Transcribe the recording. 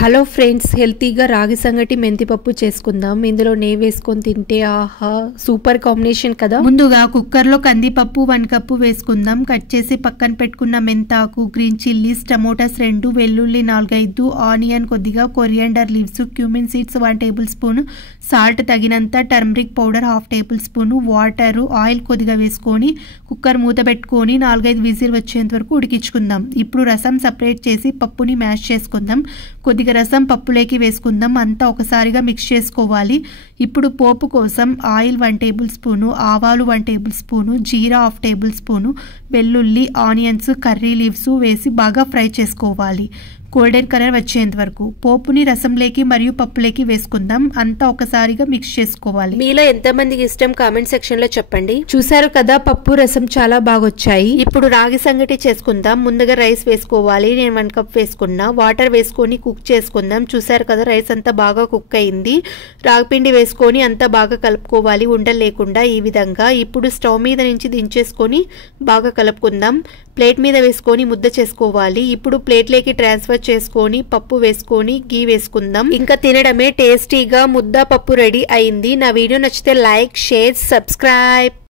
Hello friends, హెల్తీగా రాగి సంగటి మెంతిపప్పు చేసుకుందాం. ఇందులో నెయ్యి వేసుకొని తింటే ఆహా సూపర్ కాంబినేషన్ కదా. ముందుగా కుక్కర్లో కందిపప్పు 1 కప్పు వేసుకుందాం. కట్ చేసి పక్కన పెట్టుకున్న మెంతాకు, గ్రీన్ చిల్లీస్, టమోటాస్ 2, వెల్లుల్లి 4-5, ఆనియన్ కొద్దిగా, coriander leaves, cumin seeds 1 tablespoon, salt తగినంత, turmeric powder 1/2 tablespoon, water, oil కొద్దిగా వేసుకొని కుక్కర్ మూత పెట్టుకొని 4-5 విజిల్ వచ్చేంత వరకు ఉడికించుకుందాం. ఇప్పుడు రసం సపరేట్ చేసి పప్పుని మ్యాష్ చేసుకుందాం. కొద్దిగా రసం పప్పులోకి వేసుకుందాం. అంతా ఒకసారిగా మిక్స్ చేసుకోవాలి. ఇప్పుడు పోపు కోసం ఆయిల్ 1 టేబుల్ స్పూను, ఆవాలు 1 టేబుల్ స్పూను, జీరా 1/2 టేబుల్ స్పూను, వెల్లుల్లి, ఆనియన్స్, కర్రీ లీవ్స్ వేసి బాగా ఫ్రై చేసుకోవాలి. గోల్డెన్ కలర్ వచ్చేంత వరకు పోపుని రసంలోకి మరియు పప్పులోకి వేసుకుందాం. అంతా ఒకసారిగా మిక్స్ చేసుకోవాలి. మీలో ఎంతమందికి ఇష్టం కామెంట్ సెక్షన్ లో చెప్పండి. చూసారు కదా, పప్పు రసం చాలా బాగా వచ్చాయి. ఇప్పుడు రాగి సంగటి చేసుకుందాం. ముందుగా రైస్ వేసుకోవాలి. నేను 1 కప్ వేసుకున్నా. వాటర్ వేసుకొని కుక్ చేసుకుందాం. చూసారు కదా, రైస్ అంతా బాగా కుక్ అయింది. రాగిపిండి వేసుకొని అంతా బాగా కలుపుకోవాలి, ఉండలు లేకుండా ఈ విధంగా. ఇప్పుడు స్టవ్ మీద నుంచి దించేసుకొని బాగా కలుపుకుందాం. ప్లేట్ మీద వేసుకొని ముద్ద చేసుకోవాలి. ఇప్పుడు ప్లేట్లోకి ట్రాన్స్ఫర్ చేసుకొని పప్పు వేసుకొని గీ వేసుకుందాం. ఇంకా తినడమే. టేస్టీగా ముద్ద పప్పు రెడీ అయింది. నా వీడియో నచ్చితే లైక్, షేర్, సబ్స్క్రైబ్.